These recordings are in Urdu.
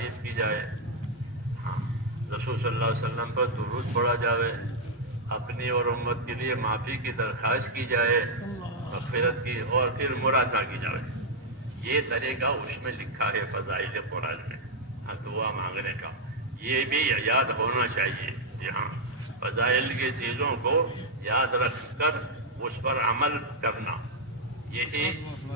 تعریف کی جائے، ہاں رسول صلی اللہ علیہ وسلم پر درود پڑھا جائے، اپنی اور امت کے لیے معافی کی درخواست کی جائے، مغفرت کی، اور پھر مراد مانگی جائے۔ یہ طریقہ اس میں لکھا ہے فضائل قرآن میں، ہاں دعا مانگنے کا، یہ بھی یاد ہونا چاہیے۔ یہاں فضائل کی چیزوں کو یاد رکھ کر اس پر عمل کرنا، یہی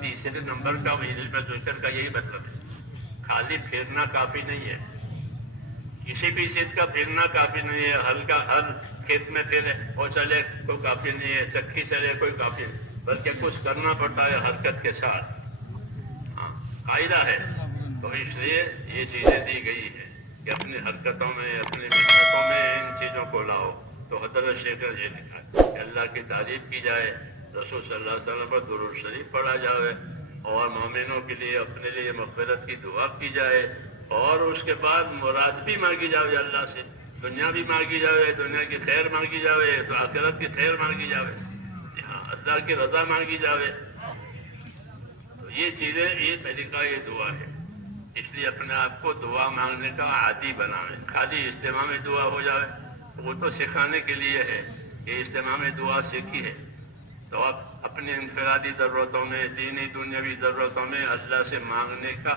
تیسرے نمبر کا علم ذکر کا یہی مطلب ہے۔ خالی پھرنا کافی نہیں ہے، کسی بھی چیز کا پھرنا کافی نہیں ہے، ہلکا ہل کھیت میں پھرے اور چلے کوئی کافی نہیں ہے، چکی چلے کوئی کافی نہیں، بلکہ کچھ کرنا پڑتا ہے حرکت کے ساتھ، ہاں قاعدہ ہے۔ تو اس لیے یہ چیزیں دی گئی ہیں کہ اپنی حرکتوں میں، اپنی محنتوں میں ان چیزوں کو لاؤ۔ تو حضرت شیخ یہ لکھا ہے کہ اللہ کی تعریف کی جائے، رسول صلی اللہ علیہ وسلم پر درود شریف پڑھا جائے، اور مومنوں کے لیے اپنے لیے مغفرت کی دعا کی جائے، اور اس کے بعد مراد بھی مانگی جائے اللہ سے، دنیا بھی مانگی جائے، دنیا کی خیر مانگی جائے، تو آخرت کی خیر مانگی جائے، ہاں اللہ کی رضا مانگی جائے۔ تو یہ چیزیں، یہ طریقہ، یہ دعا ہے۔ اس لیے اپنے آپ کو دعا مانگنے کا عادی بنائیں۔ خالی اجتماع میں دعا ہو جائے وہ تو سکھانے کے لیے ہے کہ اجتماع میں دعا سیکھی ہے، تو آپ اپنی انفرادی ضرورتوں میں، دینی دنیاوی ضرورتوں میں اللہ سے مانگنے کا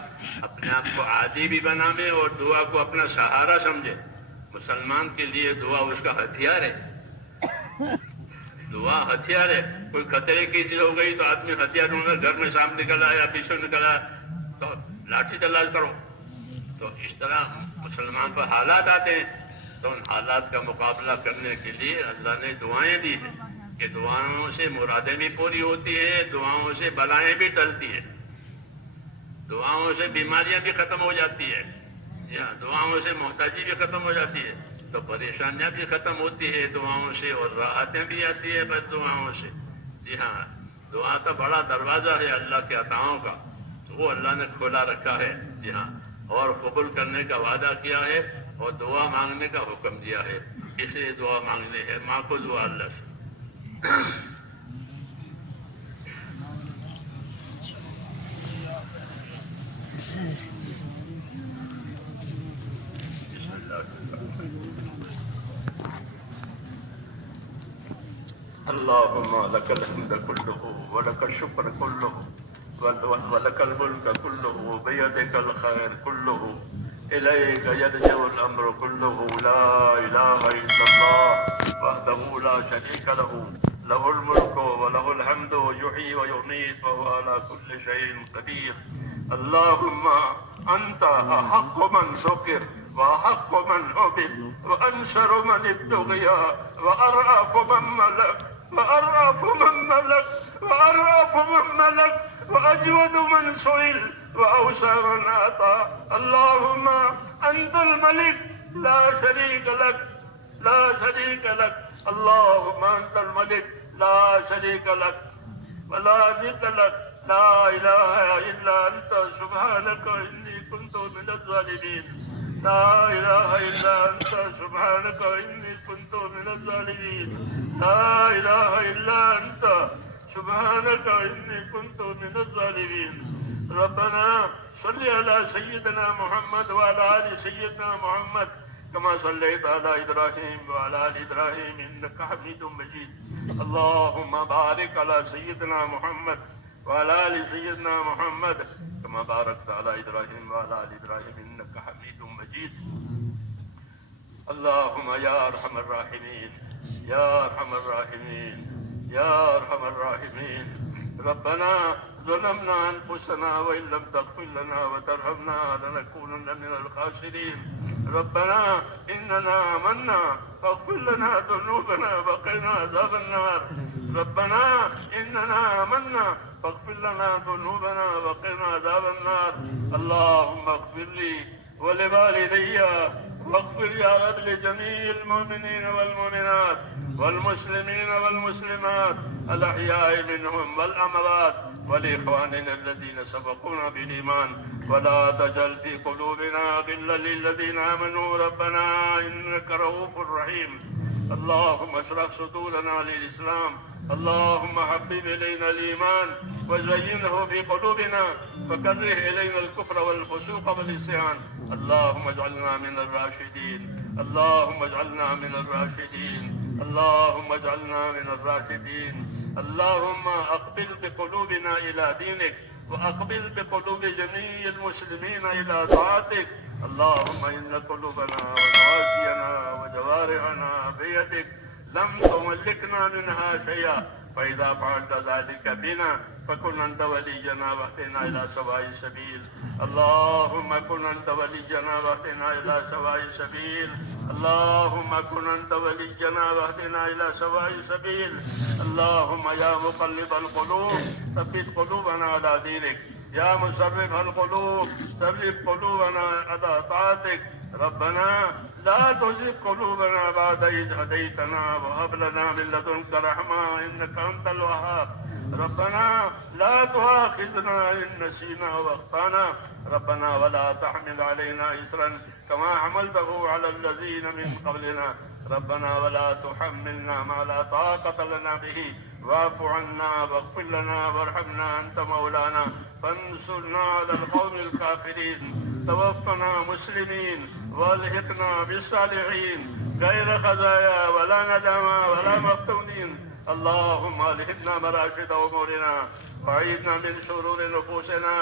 اپنے آپ کو عادی بھی بنائیں، اور دعا کو اپنا سہارا سمجھے۔ مسلمان کے لیے دعا اس کا ہتھیار ہے، دعا ہتھیار ہے۔ کوئی خطرے کی چیز ہو گئی تو آدمی ہتھیار ڈھونڈ کر گھر میں سامنے نکل آیا، پیچھے نکل آیا تو لاٹھی چلاش کرو۔ تو اس طرح مسلمان پر حالات آتے ہیں، تو ان حالات کا مقابلہ کرنے کے لیے اللہ نے دعائیں دی ہیں کہ دعاؤں سے مرادیں بھی پوری ہوتی ہیں، دعاؤں سے بلائیں بھی ٹلتی ہیں، دعاؤں سے بیماریاں بھی ختم ہو جاتی ہے، جی ہاں دعاؤں سے محتاجی بھی ختم ہو جاتی ہے، تو پریشانیاں بھی ختم ہوتی ہے دعاؤں سے، اور راحتیں بھی آتی ہیں بس دعاؤں سے۔ جی ہاں دعا کا بڑا دروازہ ہے اللہ کے عطاؤں کا، وہ اللہ نے کھولا رکھا ہے، جی ہاں، اور قبول کرنے کا وعدہ کیا ہے، اور دعا مانگنے کا حکم دیا ہے۔ اس لیے دعا مانگنی ہے، مانگو دعا اللہ سے۔ اللهم لك الحمد كله ولك الشكر كله ولك الملك كله بيدك الخير كله إليك يرجع الأمر كله لا إله إلا الله وحده لا شريك له له الملك وله الحمد يحيي ويميت وهو على كل شيء قدير. اللهم أنت أحق من ذكر وأحق من عبد وأنصر من ابتغي وأرأف من ملك وأرأف من ملك وأرأف من ملك وأجود من سئل وأوسع من أعطى. اللهم أنت الملك لا شريك لك لا شريك لك. اللهم أنت الملك لا شريك لك ولا ند لك. لا إله إلا أنت سبحانك إني كنت من الظالمين. لا إله إلا أنت سبحانك إني كنت من الظالمين. لا إله إلا أنت سبحانك إني كنت من الظالمين. ربنا صل على سيدنا محمد وعلى آل سيدنا محمد كما صليت على إبراهيم وعلى آل إبراهيم إنك حميد مجيد. اللهم بارك على سيدنا محمد وعلى آل سيدنا محمد كما باركت على إبراهيم وعلى آل إبراهيم إنك حميد مجيد. اللهم يا أرحم الراحمين يا أرحم الراحمين يا أرحم الراحمين. ربنا ظلمنا أنفسنا وإن لم تغفر لنا وترحمنا لنكونن من الخاسرين. ربنا إننا آمنا فاغفر لنا ذنوبنا وقنا عذاب النار. ربنا إننا آمنا فاغفر لنا ذنوبنا وقنا عذاب النار. اللهم اغفر لي ولوالدي واغفر يا رب لجميع المؤمنين والمؤمنات والمسلمين والمسلمات الأحياء منهم والأموات ولإخواننا الذين سبقونا بالإيمان ولا تجعل في قلوبنا غلا للذين آمنوا ربنا إنك رؤوف رحيم. اللهم اشرح صدورنا للإسلام اللهم حبب إلينا الإيمان وزينه في قلوبنا وكره إلينا الكفر والفسوق والعصيان. اللهم اجعلنا من الراشدين. اللهم اجعلنا من الراشدين. اللهم اجعلنا من الراشدين. اللهم أقبل بقلوبنا إلى دينك وأقبل بقلوب جميع المسلمين إلى طاعتك. اللهم إن قلوبنا ونواسينا وجوارحنا بيدك لم تملكنا منها شيئا، فإذا فعلت ذلك بنا فكن أنت ولينا واهدنا إلى سواء السبيل. اللهم كن أنت ولينا واهدنا إلى سواء السبيل. اللهم كن أنت ولينا واهدنا إلى سواء السبيل. اللهم يا مقلب القلوب ثبت قلوبنا على دينك. يا مصرف القلوب ثبت قلوبنا على طاعتك. ربنا لا تزغ قلوبنا بعد إذ هديتنا وهب لنا من لدنك رحمة إنك أنت الوهاب. ربنا لا تؤاخذنا إن نسينا وأخطأنا. ربنا ولا تحمل علينا إصرا كما حملته على الذين من قبلنا. ربنا ولا تحملنا ما لا طاقة لنا به واعف عنا واغفر لنا وارحمنا أنت مولانا فانصرنا على القوم الكافرين. توفنا مسلمين والحقنا بالصالحين غير خزايا ولا ندامى ولا مفتونين. اللهم الهمنا مراشد امورنا وعيدنا من شرور نفوسنا.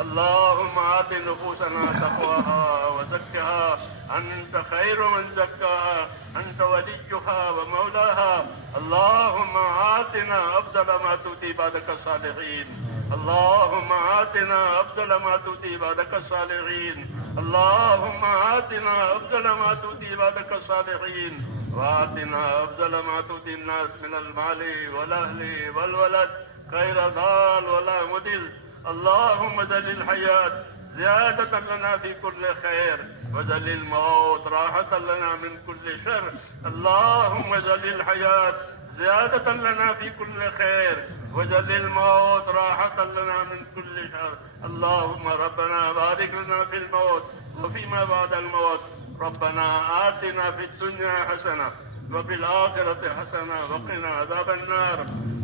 اللهم آت نفوسنا تقواها وزكها أنت خير من زكاها أنت وليها ومولاها. اللهم آتنا أفضل ما تؤتي عبادك الصالحين. اللهم آتنا أفضل ما تؤتي عبادك الصالحين. اللهم آتنا أفضل ما تؤتي عبادك الصالحين وآتنا أفضل ما تؤتي الناس من المال والأهل والولد غير ضال ولا مضل. اللهم اجعل الحياة زيادة لنا في كل خير واجعل الموت راحة لنا من كل شر. اللهم اجعل الحياة زيادة لنا في كل خير واجعل الموت راحة لنا من كل شر. اللهم ربنا بارك لنا في الموت وفيما بعد الموت. ربنا آتنا في الدنيا حسنة وفي الآخرة حسنة وقنا عذاب النار.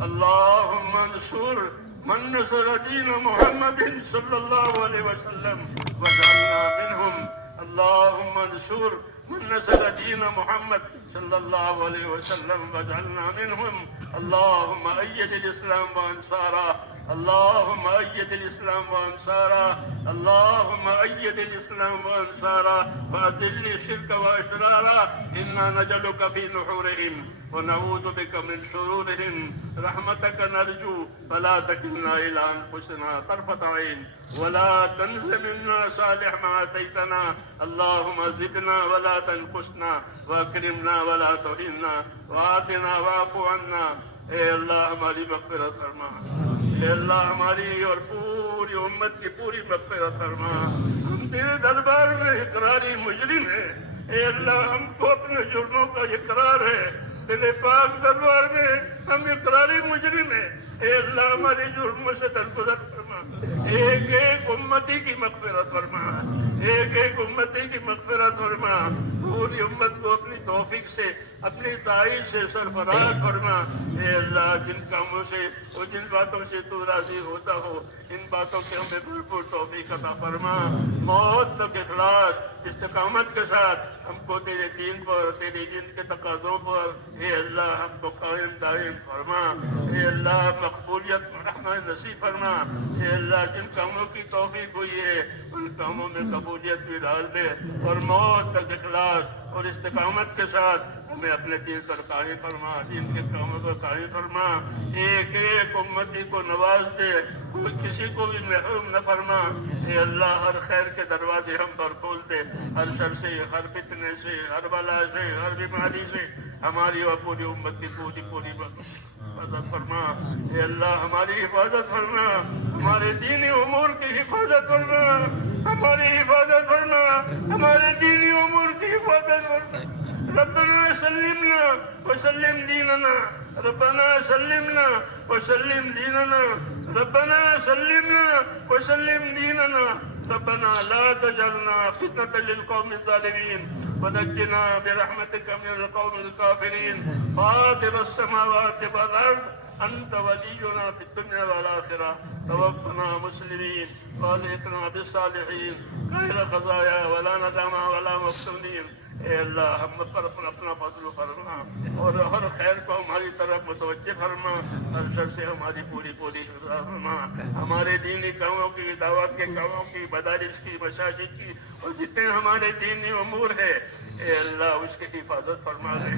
اللهم انصر من نصر دين محمد صلى الله عليه وسلم واجعلنا منهم. اللهم انصر من نصر دين محمد صلى الله عليه وسلم واجعلنا منهم. اللهم أيد الإسلام وأنصاره. اللهم أيد الإسلام وأنصاره. اللهم أيد الإسلام وأنصاره وأذل الشرك وأشراره. إنا نجعلك في نحورهم ونعوذ بك من شرورهم. رحمتك نرجو فلا تكلنا إلى أنفسنا طرفة عين ولا تنز منا صالح ما آتيتنا. اللهم زدنا ولا تنقصنا واكرمنا ولا تهنا وآتنا واعف عنا. اے اللہ ہماری مغفرت فرما. اے اللہ ہماری اور پوری امت کی پوری مغفرت فرما. ہم تیرے دربار میں اقراری مجرم ہیں. اے اللہ ہم کو اپنے جرموں کا اقرار ہے. تیرے پاک دربار میں ہم اقراری مجرم ہیں. اے اللہ ہماری جرموں سے درگزر فرما. ایک ایک امتی کی مغفرت فرما. ایک ایک امتی کی مغفرت فرما. پوری امت کو اپنی توفیق سے اپنی تائید سے سرفراز فرما. اے اللہ جن کاموں سے اور جن باتوں سے تو راضی ہوتا ہو ان باتوں کے ہمیں بھرپور توفیق عطا فرما. موت تک اخلاص استقامت کے ساتھ ہم کو تیرے دین پر تیرے دین کے تقاضوں پر اے اللہ ہم کو قائم دائم فرما. اے اللہ مقبولیت رحمت نصیب فرما. اے اللہ جن کاموں کی توفیق ہوئی ہے ان کاموں میں قبولیت بھی ڈال دے اور موت تک اخلاص اور استقامت کے ساتھ ہمیں اپنے دین پر قائم فرما. دین کے کاموں پر قائم فرما. ایک ایک امتی کو نواز دے. کوئی کسی کو بھی محروم نہ فرما. اے اللہ ہر خیر کے دروازے ہم پر کھول دے. ہر شر سے ہر فتنے سے ہر بلا سے ہر بیماری سے ہماری اور پوری امت کی پوری حفاظت فرما. اے اللہ ہماری حفاظت فرما. ہمارے دینی امور کی حفاظت فرما. ہماری حفاظت فرما. ہمارے دینی امور کی حفاظت فرما. ربنا سلمنا وسلم دیننا. ربنا سلمنا وسلم دیننا. ربنا سلمنا وسلم دیننا. ربنا لا تجعلنا فتنة للقوم الظالمين ونجنا برحمتك من القوم الكافرين. فاطر السماوات والأرض أنت ولينا في الدنيا والآخرة توفنا مسلمين والحقنا بالصالحين غير خزايا ولا ندامة ولا مفتونين. اے اللہ ہم پر اپنا فضل فرما اور ہر خیر کو ہماری طرف متوجہ فرما، ہر شر سے ہماری پوری حفاظت فرما، ہمارے دینی کاموں کی، دعوت کے کاموں کی، مدارس کی، مساجد کی اور جتنے ہمارے دینی امور ہے اے اللہ اس کی حفاظت فرما دے،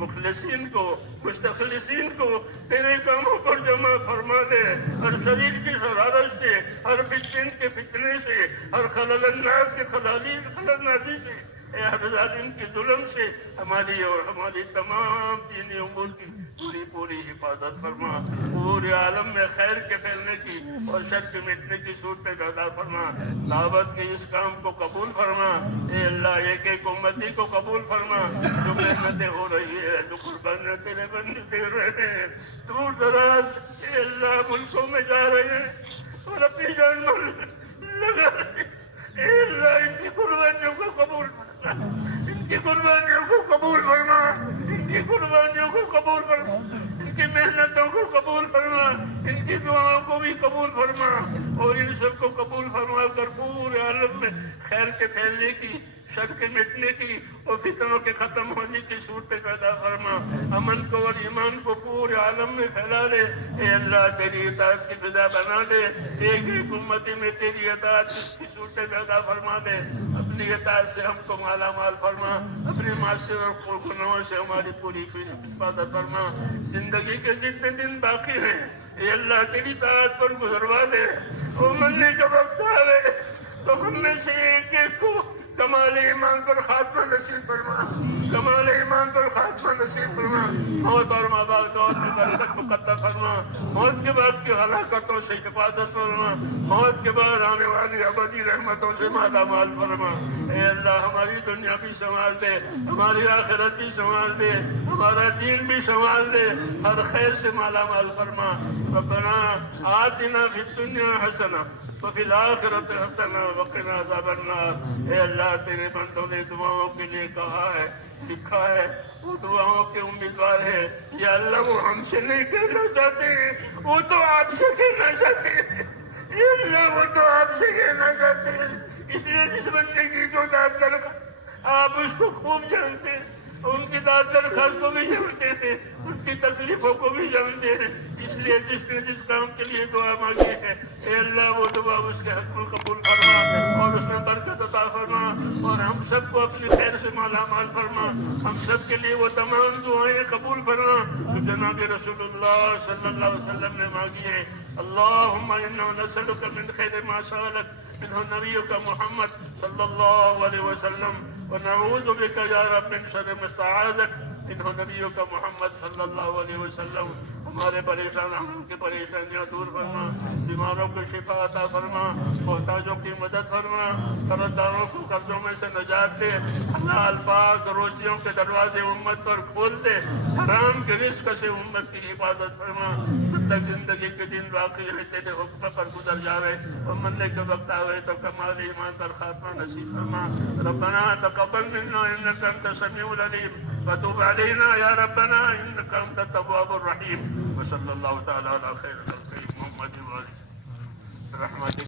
مخلصین کو، مستخلصین کو تیرے کاموں پر جمع فرما دے، ہر شریر کی شرارت سے، ہر فتن کے فتنے سے، ہر خلل الناس کے خلل نازی سے، اے ہر ظالم کے ظلم سے ہماری اور ہماری تمام دینی امور کی پوری حفاظت فرما، پورے عالم میں خیر کے پھیلنے کی اور شر کے مٹنے کی صورتیں پیدا فرما، دعوت کے اس کام کو قبول فرما، اے اللہ ایک ایک امتی کو قبول فرما، جو محنتیں ہو رہی ہے، جو قربانیاں تیرے بندے دے رہے ہیں، دور دراز اے اللہ ملکوں میں جا رہے ہیں اور اپنی جان لگا رہے ہیں، اے اللہ ان کی قربانیوں کو قبول فرما، ان کی قربانیوں کو قبول فرما، ان کی قربانیوں کو قبول فرما، ان کی محنتوں کو قبول فرما، ان کی دعاؤں کو بھی قبول فرما اور ان سب کو قبول فرما کر پورے عالم میں خیر کے پھیلنے کی، شر کے مٹنے کی اور فتنوں کے ختم ہونے کی صورتیں پیدا فرما، امن کو اور ایمان کو پورے عالم میں پھیلا دے، اے اللہ تیری اطاعت کی فضا بنا دے، ایک ایک امتی میں تیری اطاعت کی صورتیں پیدا فرما دے، اپنی اطاعت سے ہم کو مالا مال فرما، اپنے معاشرے اور گناہوں سے ہماری پوری حفاظت فرما، زندگی کے جتنے دن باقی ہیں اے اللہ تیری اطاعت پر گزروا دے، اور مرنے کا وقت آئے تو ہم میں سے ایک ایک کو کمال ایمان پر خاتمہ نصیب فرما، کمال ایمان پر خاتمہ نصیب فرما، موت اور ماں باپ دور کی برکت مقدر فرما، موت کے بعد کی ہلاکتوں سے حفاظت فرما، موت کے بعد آنے والی ابدی رحمتوں سے مالا مال فرما، اے اللہ ہماری دنیا بھی سنبھال دے، ہماری آخرت بھی سنبھال دے، ہمارا دین بھی سنبھال دے، ہر خیر سے مالا مال فرما، ربنا آتنا فی الدنیا حسنہ وفی الآخرۃ حسنہ وقنا عذاب النار۔ اے اللہ تیرے بندوں نے دعاؤں کے لیے کہا ہے، لکھا ہے، وہ دعاؤں کے امیدوار ہے، یا اللہ وہ ہم سے نہیں کہنا چاہتے ہیں، وہ تو آپ سے کہنا چاہتے ہیں، اے اللہ وہ تو آپ سے کہنا چاہتے ہیں، اس لیے جس بندے کی جو داد درخواست آپ اس کو خوب جانتے ہیں، ان کی داد درخواست کو بھی جانتے تھے، ان کی تکلیفوں کو بھی جانتے ہیں، اس لیے جس نے جس کام کے لیے دعا مانگی ہے اے اللہ وہ دعا اس کے حق کو قبول فرما اور اس میں برکت عطا فرما اور ہم سب کو اپنی خیر سے مالا مال فرما، ہم سب کے لیے وہ تمام دعائیں قبول فرما جو جناب رسول اللہ صلی اللہ علیہ وسلم نے مانگی ہے۔ اللہم انا نسألک من خیر ما سألک منہ نبیک محمد صلی اللہ علیہ وسلم ونعوذ بک یا رب من شر ما استعاذک منہ نبیک محمد صلی اللہ علیہ وسلم۔ ہمارے پریشان ہم کی پریشانیاں دور فرما، بیماروں کو شفا عطا فرما، محتاجوں کی مدد فرما، قرض داروں کو قرضوں میں سے نجات دے، حلال پاک روزیوں کے دروازے امت پر کھول دے، حرام کے رزق سے امت کی حفاظت فرما، جب تک زندگی کے دن باقی ہے تیرے حکم پر گزر جاوے اور مرنے کے وقت آوے تو کمال ایمان پر خاتمہ نصیب فرما۔ ربنا تقبل منا انک انت السمیع العلیم وتب علینا یا ربنا انک انت التواب الرحیم۔ وصلی اللہ تعالی علی خیر خلقہ محمد و آلہ رحمتہ۔